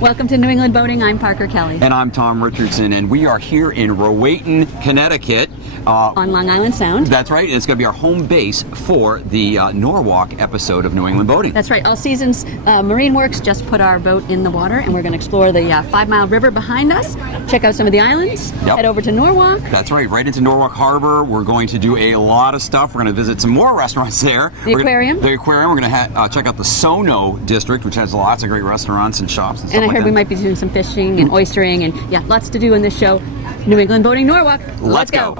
Welcome to New England Boating. I'm Parker Kelly. And I'm Tom Richardson, and we are here in Rowayton, Connecticut. On Long Island Sound. That's right, and it's going to be our home base for the Norwalk episode of New England Boating. That's right. All Seasons Marine Works just put our boat in the water, and we're going to explore the 5 Mile River behind us, check out some of the islands, head over to Norwalk. That's right into Norwalk Harbor. We're going to do a lot of stuff. We're going to visit some more restaurants there. The aquarium. The aquarium. We're going to check out the SoNo district, which has lots of great restaurants and shops and stuff like that. And I heard we might be doing some fishing and oystering, and yeah, lots to do in this show. New England Boating Norwalk. Let's go.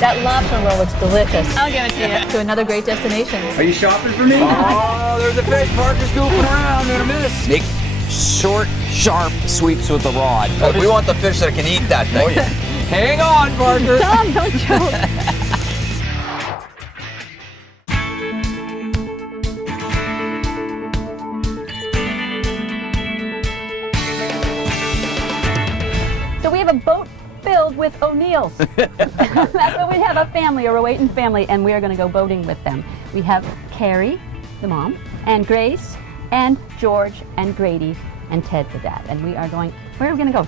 That lobster roll looks delicious. I'll give it to you. To another great destination. Are you shopping for me? Oh, there's a fish. Parker's goofing around. Gonna miss. Make short, sharp sweeps with the rod. We want the fish that can eat that thing. Oh, yeah. Hang on, Parker. Tom, don't joke. So we have a boat filled with O'Neills. That's what we have, a family, a Rowayton family, and we are going to go boating with them. We have Carrie, the mom, and Grace, and George, and Grady, and Ted, the dad. And we are going, where are we going to go?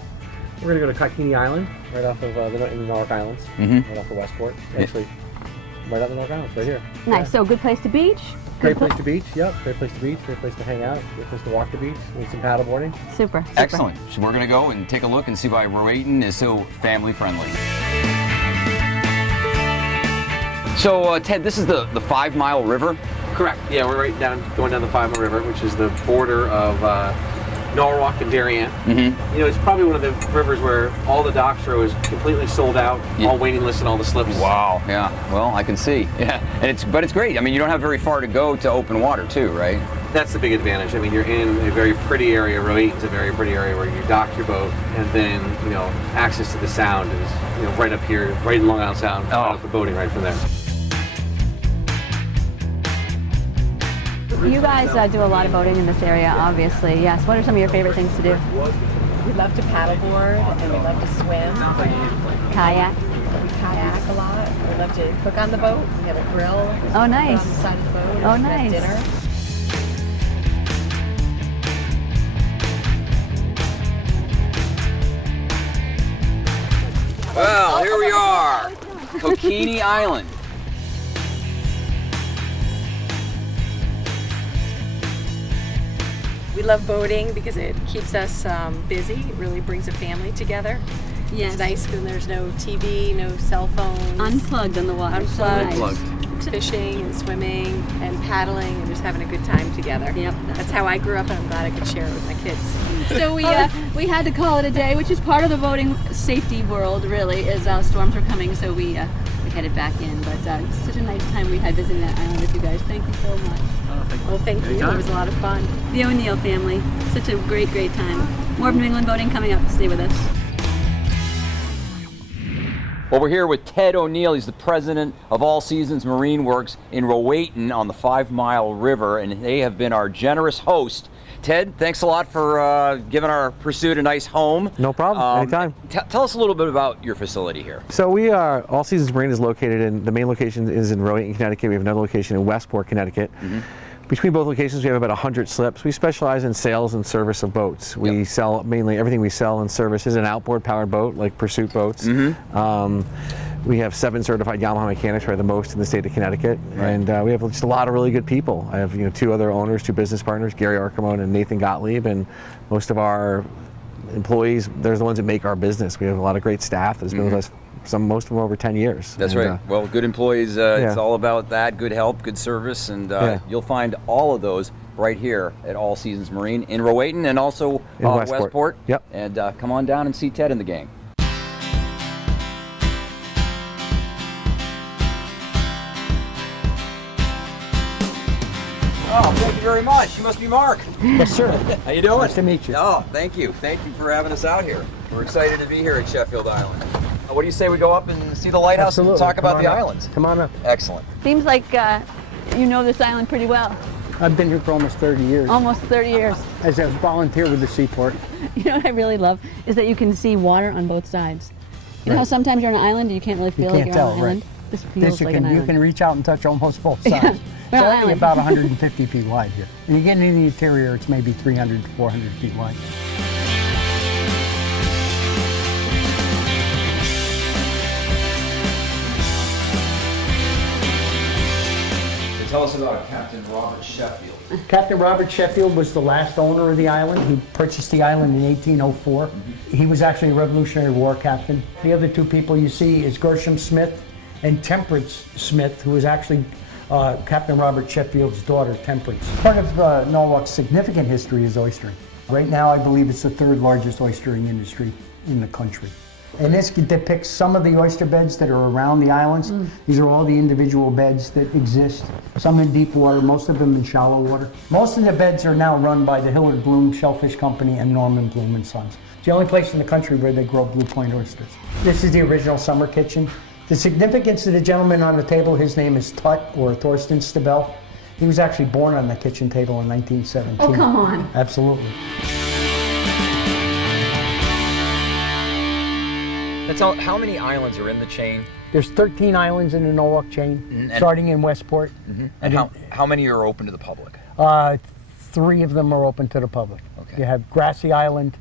We're going to go to Cockenoe Island, right off of the Norwalk Islands, right off of Westport. Actually, right off the Norwalk Islands, right here. Nice, so good place to beach. Great place to beach, yep. Great place to beach, great place to hang out, great place to walk the beach, need some paddle boarding. Super. Excellent. So we're going to go and take a look and see why Rowayton is so family friendly. So Ted, this is the 5 Mile River? Correct. Yeah, we're going down the 5 Mile River, which is the border of Norwalk and Darien. You know, it's probably one of the rivers where all the docks are completely sold out, all waiting lists and all the slips. Wow. Yeah. Well, I can see. Yeah. And but it's great. I mean, you don't have very far to go to open water too, right? That's the big advantage. I mean, you're in a very pretty area. Rowayton's a very pretty area where you dock your boat, and then access to the sound is right up here, right in Long Island Sound. Out for boating right from there. You guys do a lot of boating in this area, obviously. Yes. What are some of your favorite things to do? We love to paddleboard, and we love to swim. Kayak. We kayak a lot. We love to cook on the boat. We have a grill. Oh, nice. On the side of the boat. Oh, We nice. have dinner. Well, here we are, Cockenoe Island. We love boating because it keeps us busy. It really brings a family together. Yes. It's nice when there's no TV, no cell phones. Unplugged on the water. Unplugged. So nice. Fishing and swimming and paddling and just having a good time together. Yep. That's how I grew up, and I'm glad I could share it with my kids. So we had to call it a day, which is part of the boating safety world, really, as storms were coming. So we headed back in. But it's such a nice time we had visiting that island with you guys. Thank you so much. Well, thank you. It was a lot of fun. The O'Neill family. Such a great time. More of New England Boating coming up. Stay with us. Well, we're here with Ted O'Neill. He's the president of All Seasons Marine Works in Rowayton on the 5 Mile River, and they have been our generous host. Ted, thanks a lot for giving our pursuit a nice home. No problem, anytime. Tell us a little bit about your facility here. So we are, All Seasons Marine is located the main location is in Rowayton, Connecticut. We have another location in Westport, Connecticut. Between both locations, we have about 100 slips. We specialize in sales and service of boats. We sell mainly everything we sell and service is an outboard powered boat, like pursuit boats. We have 7 certified Yamaha mechanics, probably the most in the state of Connecticut, and we have just a lot of really good people. I have 2 other owners, 2 business partners, Gary Archimone and Nathan Gottlieb, and most of our employees, they're the ones that make our business. We have a lot of great staff that's been with us. Most of them over 10 years. That's right. Well, good employees, it's all about that, good help, good service, and you'll find all of those right here at All Seasons Marine in Rowayton and also in Westport. Yep. And come on down and see Ted and the gang. Oh, thank you very much. You must be Mark. Yes, sir. How you doing? Nice to meet you. Oh, thank you. Thank you for having us out here. We're excited to be here at Sheffield Island. What do you say we go up and see the lighthouse Absolutely. and talk about the up. islands? Come on up. Excellent. Seems like you know this island pretty well. I've been here for almost 30 years. Almost 30 years. As a volunteer with the Seaport. You know what I really love is that you can see water on both sides. You know how sometimes you're on an island and you can't really feel like can't you're on tell, an island? right. This feels like an You island. can reach out and touch almost both sides. We're It's on an only island. about 150 feet wide here. When you get into the interior, it's maybe 300 to 400 feet wide. Tell us about Captain Robert Sheffield. Captain Robert Sheffield was the last owner of the island. He purchased the island in 1804. He was actually a Revolutionary War captain. The other two people you see is Gershom Smith and Temperance Smith, who was actually Captain Robert Sheffield's daughter, Temperance. Part of Norwalk's significant history is oystering. Right now, I believe it's the third largest oystering industry in the country. And this depicts some of the oyster beds that are around the islands. These are all the individual beds that exist. Some in deep water, most of them in shallow water. Most of the beds are now run by the Hillard Bloom Shellfish Company and Norman Bloom and Sons. It's the only place in the country where they grow blue point oysters. This is the original summer kitchen. The significance of the gentleman on the table, his name is Tut, or Thorsten Stabell. He was actually born on the kitchen table in 1917. Oh, come on. Absolutely. That's all. How many islands are in the chain? There's 13 islands in the Norwalk chain, starting in Westport. And how many are open to the public? 3 of them are open to the public. Okay. You have Grassy Island,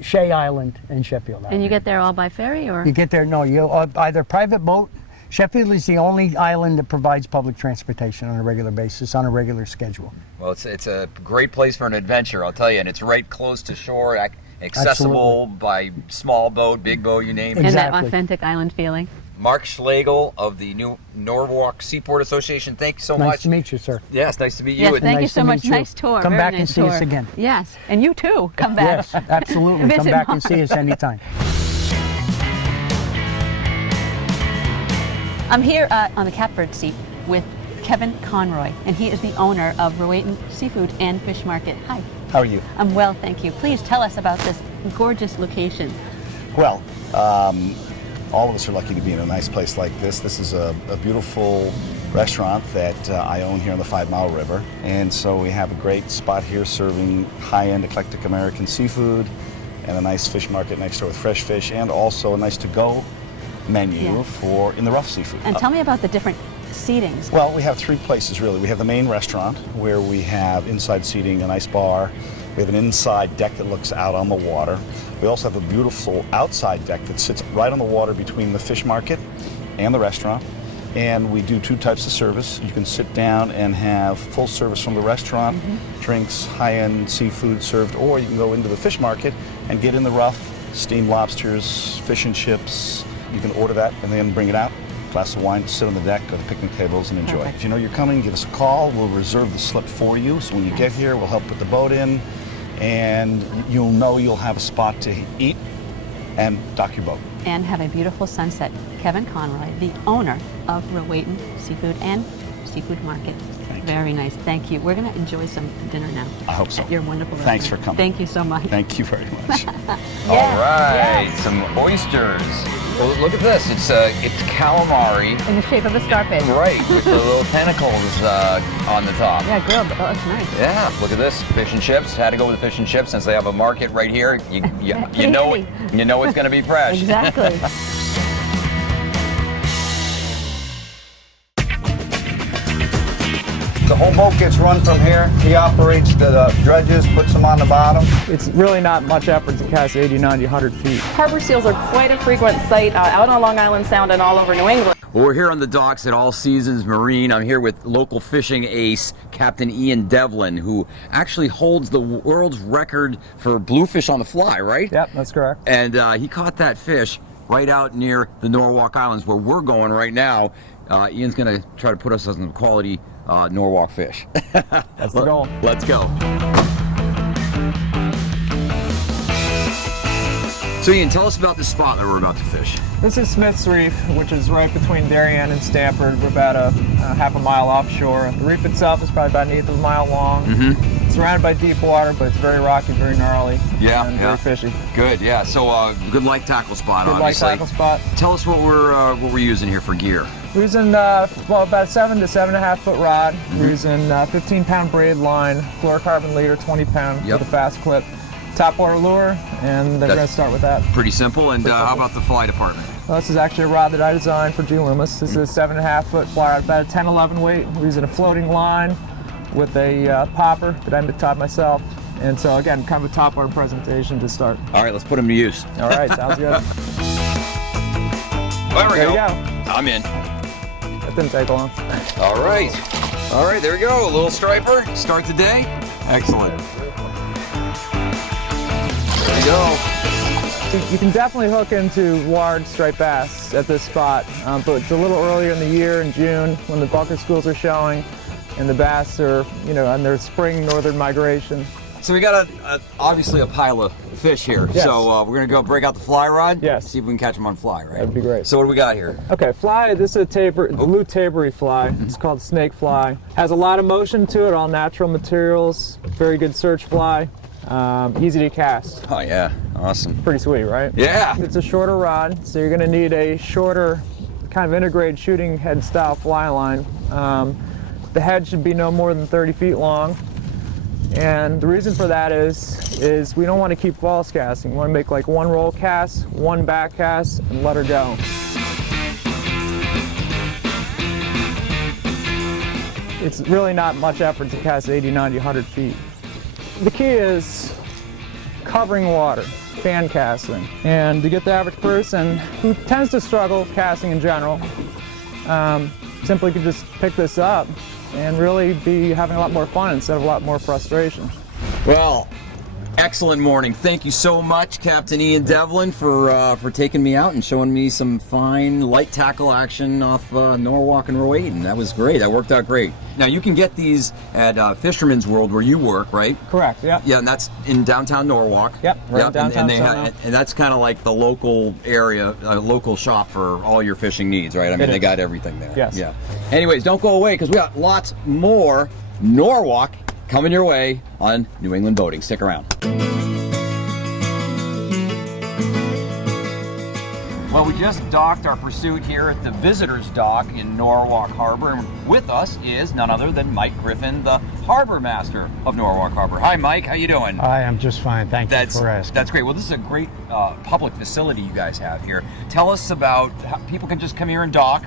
Shea Island, and Sheffield Island. And you get there all by ferry, or? You get there, no, you either private boat. Sheffield is the only island that provides public transportation on a regular basis, on a regular schedule. Well, it's a great place for an adventure, I'll tell you, and it's right close to shore, accessible by small boat, big boat, you name it. And that Exactly. authentic island feeling. Mark Schlegel of the New Norwalk Seaport Association, thank you so much. Nice to meet you, sir. Yes, nice to meet you. Yes, And thank you nice so to much. meet you. Nice tour. Come Very back nice and see tour. us again. Yes, and you too. Come back. Yes, absolutely. Come Visit back Mom. and see us anytime. I'm here on the catbird seat with Kevin Conroy, and he is the owner of Rowayton Seafood and Fish Market. Hi. How are you? I'm well, thank you. Please tell us about this gorgeous location. Well, all of us are lucky to be in a nice place like this. This is a beautiful restaurant that I own here on the 5 Mile River. And so we have a great spot here serving high-end eclectic American seafood and a nice fish market next door with fresh fish and also a nice to-go menu for in the rough seafood. And tell me about the different seatings. Well, we have 3 places really. We have the main restaurant where we have inside seating, a nice bar. We have an inside deck that looks out on the water. We also have a beautiful outside deck that sits right on the water between the fish market and the restaurant. And we do 2 types of service. You can sit down and have full service from the restaurant, drinks, high-end seafood served, or you can go into the fish market and get in the rough, steamed lobsters, fish and chips. You can order that and then bring it out. Glass of wine, sit on the deck, go to picnic tables and enjoy. Perfect. If you know you're coming, give us a call. We'll reserve the slip for you. So when you get here, we'll help put the boat in, and you'll know you'll have a spot to eat and dock your boat. And have a beautiful sunset. Kevin Conroy, the owner of Rowayton Seafood and Seafood Market. Thank you. Very nice. Thank you. We're going to enjoy some dinner now. I hope so. At your wonderful Thanks for restaurant. coming. Thank you so much. Thank you very much. All right, some oysters. Well, look at this. It's calamari, In the shape of a starfish. right, with the little tentacles on the top. Yeah, grilled. Oh, that's nice. Yeah, look at this. Fish and chips. Had to go with the fish and chips since they have a market right here. You know it. handy. You know it's going to be fresh. Exactly. The whole boat gets run from here. He operates the dredges, puts them on the bottom. It's really not much effort to cast 80, 90, 100 feet. Harbor seals are quite a frequent sight out on Long Island Sound and all over New England. Well, we're here on the docks at All Seasons Marine. I'm here with local fishing ace, Captain Ian Devlin, who actually holds the world's record for bluefish on the fly, right? Yep, that's correct. And he caught that fish right out near the Norwalk Islands, where we're going right now. Ian's going to try to put us on some quality Norwalk fish. That's the goal. Let's go. So Ian, tell us about the spot that we're about to fish. This is Smith's Reef, which is right between Darien and Stamford. We're about a half a mile offshore. The reef itself is probably about 1/8 of a mile long. It's surrounded by deep water, but it's very rocky, very gnarly, and very fishy. Good, yeah. So good light tackle spot, Good light obviously. tackle spot. Tell us what we're using here for gear. We're using about a 7 to 7.5 foot rod. We're using 15-pound braid line, fluorocarbon leader, 20-pound with a fast clip. topwater lure, and they're going to start with that. Pretty simple. And how about the fly department? Well, this is actually a rod that I designed for June Loomis. This is a 7.5 foot fly rod, about a 10-11 weight. We're using a floating line with a popper that I taught myself. And so again, kind of a topwater presentation to start. All right, let's put them to use. All right, sounds good. There we There go. you go. I'm in. That didn't take long. All right. All right, there we go. A little striper. Start the day. Excellent. There we go. You can definitely hook into large striped bass at this spot, but it's a little earlier in the year, in June, when the bunker schools are showing, and the bass are, on their spring northern migration. So we got obviously a pile of fish here. Yes. So we're gonna go break out the fly rod. Yes. See if we can catch them on fly, right? That'd be great. So what do we got here? Okay, fly, this is a blue tabery fly. It's called snake fly. Has a lot of motion to it, all natural materials, very good search fly, easy to cast. Oh yeah, awesome. Pretty sweet, right? Yeah. It's a shorter rod, so you're gonna need a shorter, kind of integrated shooting head style fly line. The head should be no more than 30 feet long. And the reason for that is we don't want to keep false casting. We want to make like one roll cast, one back cast, and let her go. It's really not much effort to cast 80, 90, 100 feet. The key is covering water, fan casting. And to get the average person who tends to struggle casting in general, simply could just pick this up and really be having a lot more fun instead of a lot more frustration. Well, excellent morning. Thank you so much, Captain Ian Devlin, for taking me out and showing me some fine light tackle action off Norwalk and Rowayton. That was great. That worked out great. Now you can get these at Fisherman's World where you work, right? Correct. Yeah. Yeah, and that's in downtown Norwalk. Yep. Right Yep. downtown. And that's kind of like the local area, local shop for all your fishing needs, right? I mean, they got everything there. Yes. Yeah. Anyways, don't go away because we got lots more Norwalk coming your way on New England Boating. Stick around. Well, we just docked our pursuit here at the visitors dock in Norwalk Harbor, and with us is none other than Mike Griffin, the harbor master of Norwalk Harbor. Hi, Mike. How you doing? I am just fine. Thank you for asking. That's great. Well, this is a great public facility you guys have here. Tell us about how people can just come here and dock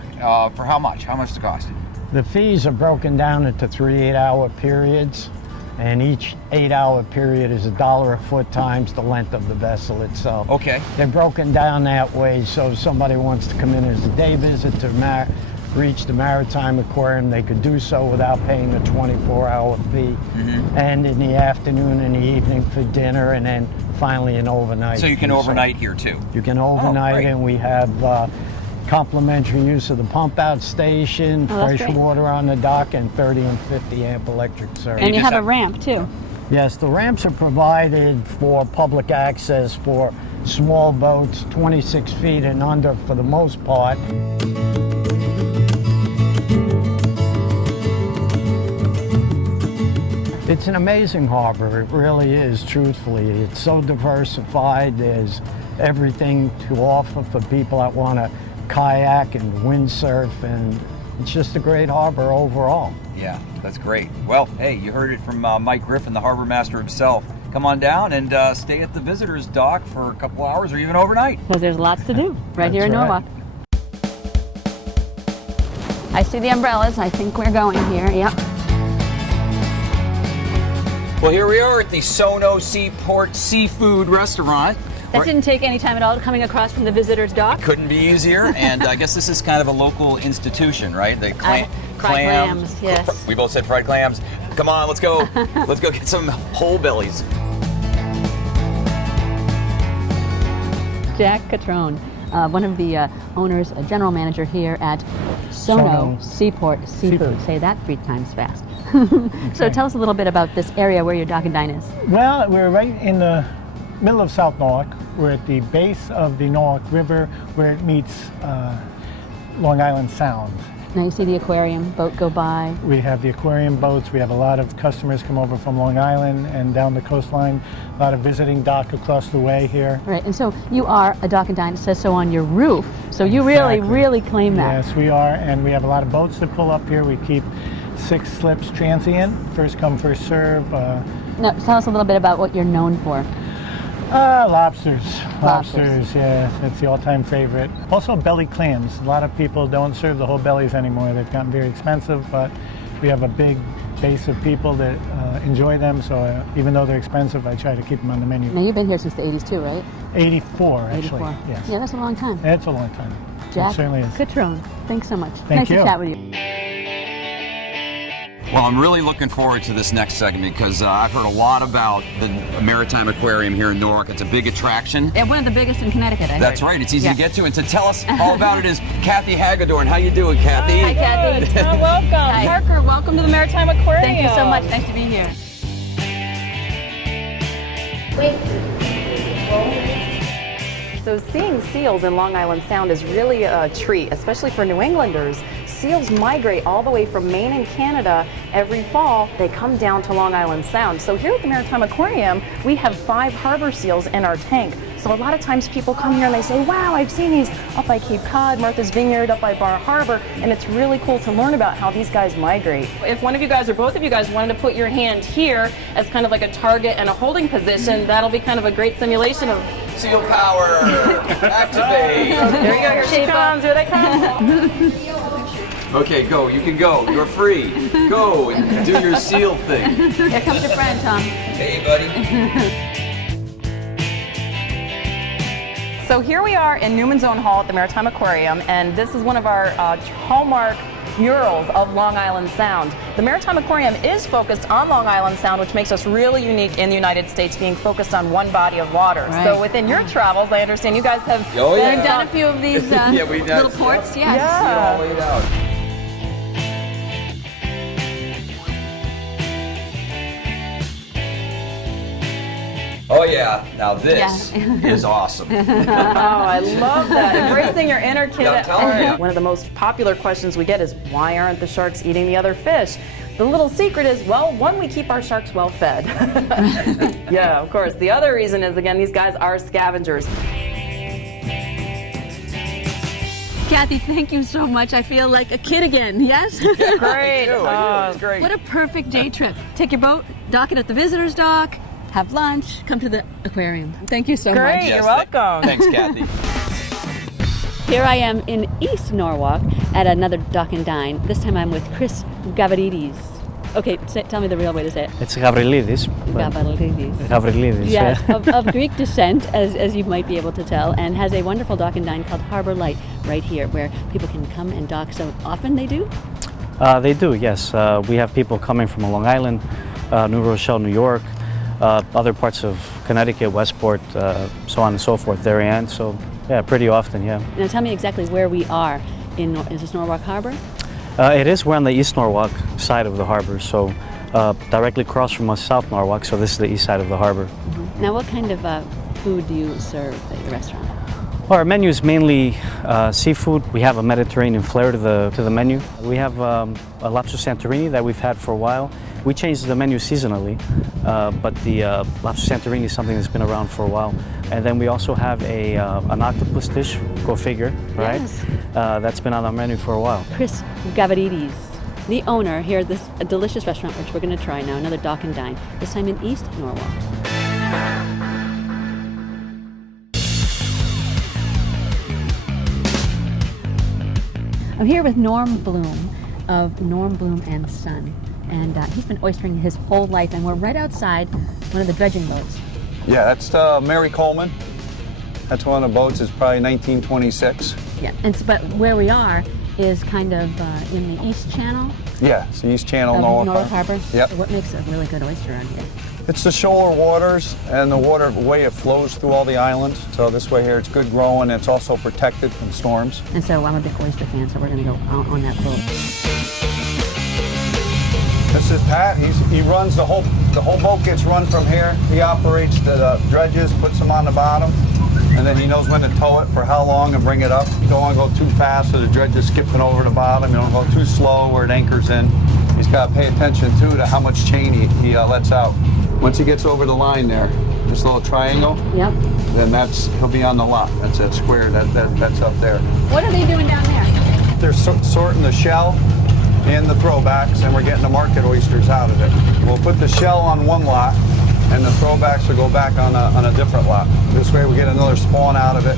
for how much? How much does it cost? The fees are broken down into 3 8-hour periods, and each 8-hour period is $1 a foot times the length of the vessel itself. Okay. They're broken down that way, so if somebody wants to come in as a day visit to reach the Maritime Aquarium, they could do so without paying the 24-hour fee. Mm-hmm. And in the afternoon and the evening for dinner, and then finally an overnight. So you can overnight here too? You can overnight, great. and we have complimentary use of the pump out station, fresh water on the dock, and 30 and 50 amp electric service. And you have a ramp too. Yes, the ramps are provided for public access for small boats, 26 feet and under for the most part. It's an amazing harbor, it really is, truthfully. It's so diversified, there's everything to offer for people that want to kayak and windsurf, and it's just a great harbor overall. Yeah, that's great. Well, hey, you heard it from Mike Griffin, the harbor master himself. Come on down and stay at the visitors dock for a couple hours or even overnight. Well, there's lots to do right here in That's Norwalk. I see the umbrellas. I think we're going here. Yep. Well, here we are at the SoNo Seaport Seafood Restaurant. That didn't take any time at all coming across from the visitors dock. Couldn't be easier, and I guess this is kind of a local institution, right? The Fried clams, yes. We both said fried clams. Come on, let's go. Let's go get some whole bellies. Jack Catrone, one of the owners, a general manager here at SoNo Seaport Seafood. Say that 3 times fast. So tell us a little bit about this area where your dock and dine is. Well, we're right in the middle of South Norwalk. We're at the base of the Norwalk River where it meets Long Island Sound. Now you see the aquarium boat go by. We have the aquarium boats. We have a lot of customers come over from Long Island and down the coastline. A lot of visiting dock across the way here. Right, and so you are a dock and dine. It says so on your roof. So you really claim that. Yes, we are, and we have a lot of boats that pull up here. We keep 6 slips transient, first come, first serve. Now, tell us a little bit about what you're known for. Lobsters. Lobsters. Yeah, that's the all-time favorite. Also belly clams. A lot of people don't serve the whole bellies anymore. They've gotten very expensive, but we have a big base of people that enjoy them, so even though they're expensive, I try to keep them on the menu. Now, you've been here since the 80s too, right? 84, actually. 84. Yes. Yeah, that's a long time. It's a long time. Jack, It certainly is. Catrone, thanks so much. Thank nice you. to chat with you. Well, I'm really looking forward to this next segment because I've heard a lot about the Maritime Aquarium here in Norwalk. It's a big attraction. Yeah, one of the biggest in Connecticut, I That's heard. right. It's easy Yeah. to get to. And to tell us all about it is Kathy Hagedorn. How you doing, Kathy? Hi, Kathy. Welcome. Hi. Parker, welcome to the Maritime Aquarium. Thank you so much. Nice to be here. So seeing seals in Long Island Sound is really a treat, especially for New Englanders. Seals migrate all the way from Maine and Canada every fall. They come down to Long Island Sound. So here at the Maritime Aquarium, we have 5 harbor seals in our tank. So a lot of times people come here and they say, wow, I've seen these up by Cape Cod, Martha's Vineyard, up by Bar Harbor, and it's really cool to learn about how these guys migrate. If one of you guys or both of you guys wanted to put your hand here as kind of like a target and a holding position, that'll be kind of a great simulation of Seal power, activate. there you go, here she comes, here they come. Okay, go. You can go. You're free. Go and do your seal thing. Here comes your friend, Tom. Hey, buddy. So here we are in Newman's Own Hall at the Maritime Aquarium, and this is one of our hallmark murals of Long Island Sound. The Maritime Aquarium is focused on Long Island Sound, which makes us really unique in the United States, being focused on one body of water. Right. So within your travels, I understand you guys have Oh, yeah. We've done a few of these Yeah, we've done- little ports, yes. See it all laid out. Oh yeah, now this is awesome. Oh, I love that. Embracing your inner kid. Yeah, I'm telling you. One of the most popular questions we get is, why aren't the sharks eating the other fish? The little secret is, well, one, we keep our sharks well fed. Yeah, of course. The other reason is, again, these guys are scavengers. Kathy, thank you so much. I feel like a kid again, yes? Great. It's great. What a perfect day trip. Take your boat, dock it at the visitor's dock, have lunch, come to the aquarium. Thank you so Great. much. You're welcome. Thanks, Kathy. Here I am in East Norwalk at another dock and dine. This time I'm with Chris Gavridis. Okay, tell me the real way to say it. It's Gavrilidis. Gavridis. Gavrilidis. Yes, of Greek descent, as you might be able to tell, and has a wonderful dock and dine called Harbor Light right here, where people can come and dock. So often they do? They do, yes. We have people coming from Long Island, New Rochelle, New York, other parts of Connecticut, Westport, so on and so forth, Darien. So, yeah, pretty often, yeah. Now tell me exactly where we are. Is this Norwalk Harbor? It is. We're on the East Norwalk side of the harbor, so directly across from us, South Norwalk, so this is the east side of the harbor. Mm-hmm. Now what kind of food do you serve at your restaurant? Well, our menu is mainly seafood. We have a Mediterranean flair to the menu. We have a lobster Santorini that we've had for a while. We change the menu seasonally, but the lobster Santorini is something that's been around for a while. And then we also have an octopus dish, go figure, right? Yes. That's been on our menu for a while. Chris Gavridis, the owner here at this delicious restaurant, which we're going to try now, another dock and dine, this time in East Norwalk. I'm here with Norm Bloom of Norm Bloom and Son, and he's been oystering his whole life, and we're right outside one of the dredging boats. Yeah, that's Mary Coleman. That's one of the boats. It's probably 1926. Yeah, but where we are is kind of in the East Channel Yeah, it's the East Channel, of Norwalk Norwalk Harbor. Yep. So what makes a really good oyster on here? It's the shoaler waters and the water, the way it flows through all the islands. So this way here, it's good growing. It's also protected from storms. And so I'm a big oyster fan, so we're going to go on that boat. This is Pat. He runs the whole boat gets run from here. He operates the dredges, puts them on the bottom, and then he knows when to tow it for how long and bring it up. You don't want to go too fast so the dredge is skipping over the bottom. You don't go too slow where it anchors in. He's got to pay attention too to how much chain he lets out. Once he gets over the line there, this little triangle, Yep. then he'll be on the lot. That's that square that's up there. What are they doing down there? They're sorting the shell and the throwbacks, and we're getting the market oysters out of it. We'll put the shell on one lot, and the throwbacks will go back on a different lot. This way we get another spawn out of it.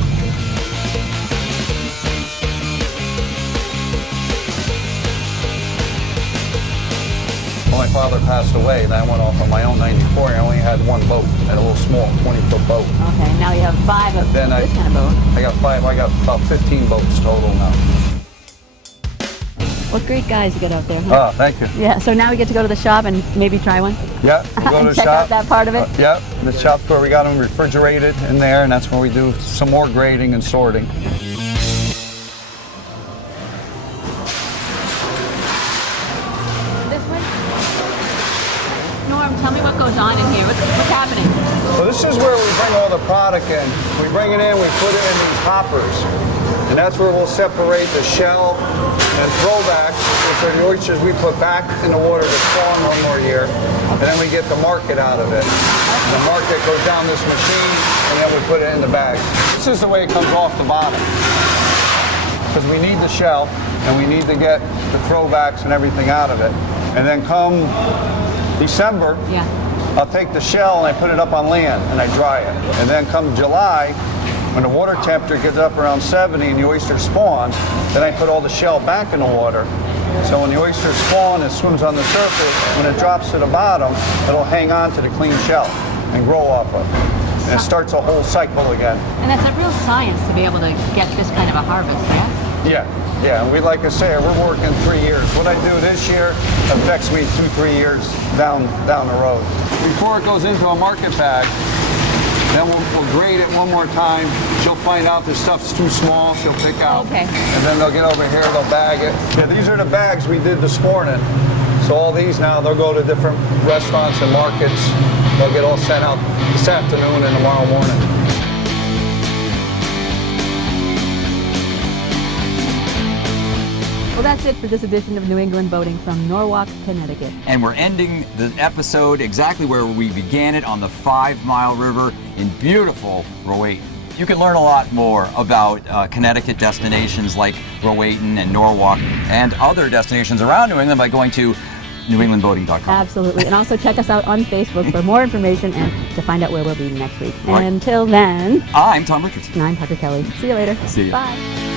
Well, my father passed away, and I went off on my own 94. I only had one boat, and a little small 20-foot boat. Okay, now you have 5 of Then this kind of boat. I got 5. I got about 15 boats total now. What great guys you got out there, huh? Oh, thank you. Yeah, so now we get to go to the shop and maybe try one? Yeah, we'll go to the check shop. out that part of it? Yeah, the shop where we got them refrigerated in there, and that's where we do some more grading and sorting. This way? Norm, tell me what goes on in here. What's happening? So this is where we bring all the product in. We bring it in, we put it in these hoppers. And that's where we'll separate the shell and throwbacks, which are the oysters we put back in the water to spawn one more year. And then we get the market out of it. And the market goes down this machine, and then we put it in the bags. This is the way it comes off the bottom. Because we need the shell, and we need to get the throwbacks and everything out of it. And then come December, I'll take the shell and I put it up on land and I dry it. And then come July, when the water temperature gets up around 70 and the oysters spawn, then I put all the shell back in the water. So when the oysters spawn, it swims on the surface. When it drops to the bottom, it'll hang on to the clean shell and grow off of it. And it starts a whole cycle again. And it's a real science to be able to get this kind of a harvest, yeah? Yeah, and we, like I say, we're working 3 years. What I do this year affects me 2-3 years down the road. Before it goes into a market bag, then we'll grade it one more time. She'll find out the stuff's too small, she'll pick out. Okay. And then they'll get over here, they'll bag it. Yeah, these are the bags we did this morning. So all these now, they'll go to different restaurants and markets. They'll get all sent out this afternoon and tomorrow morning. Well, that's it for this edition of New England Boating from Norwalk, Connecticut. And we're ending the episode exactly where we began it, on the 5 Mile River in beautiful Rowayton. You can learn a lot more about Connecticut destinations like Rowayton and Norwalk and other destinations around New England by going to newenglandboating.com. Absolutely. And also check us out on Facebook for more information and to find out where we'll be next week. Right. Until then, I'm Tom Richardson. and I'm Parker Kelly. See you later. See you. Bye.